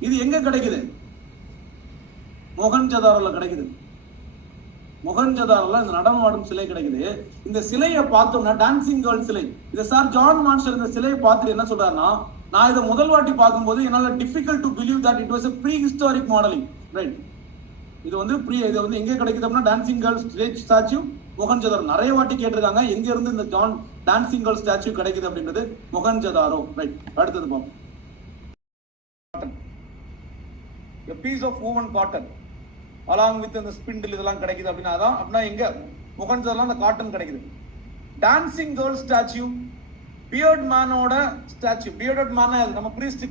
இது எங்க கிடைக்குது? மொஹஞ்சதாரோல கிடைக்குது. மொஹஞ்சதாரோல இந்த நடனமாடும் சிலை கிடைக்குது. இந்த சிலையை பார்த்தோம்னா டான்சிங் கேர்ள் சிலை. இதை சார் ஜான் மான்ஸ்டர் இந்த சிலையை பார்த்துட்டு என்ன சொல்றாருன்னா, நான் இதை முதல் வாட்டி பார்க்கும்போது என்னால difficult to believe that it was a prehistoric modeling. Right. இது வந்து இது வந்து எங்க கிடைக்குது அப்படின்னா டான்சிங் கேர்ள் ஸ்டாச்சு மொஹஞ்சதாரோ. நிறைய வாட்டி கேட்டிருக்காங்க எங்க இருந்து இந்த ஜான் டான்சிங் கேர்ள் ஸ்டாச்சு கிடைக்குது அப்படின்றது. மொஹஞ்சதாரோ. ரைட். அடுத்தது பார்ப்போம். a piece of woven cotton along with the spindle இதெல்லாம் கிடைக்குது அப்படின்னா அதான் அப்படின்னா எங்க மொஹஞ்சதாரோல அந்த காட்டன் கிடைக்குது. டான்சிங் கேர்ள் ஸ்டாச்சு, பியர்ட் மேனோட ஸ்டாச்சு. பியர்டட் மேன் நம்ம பிரீஸ்ட்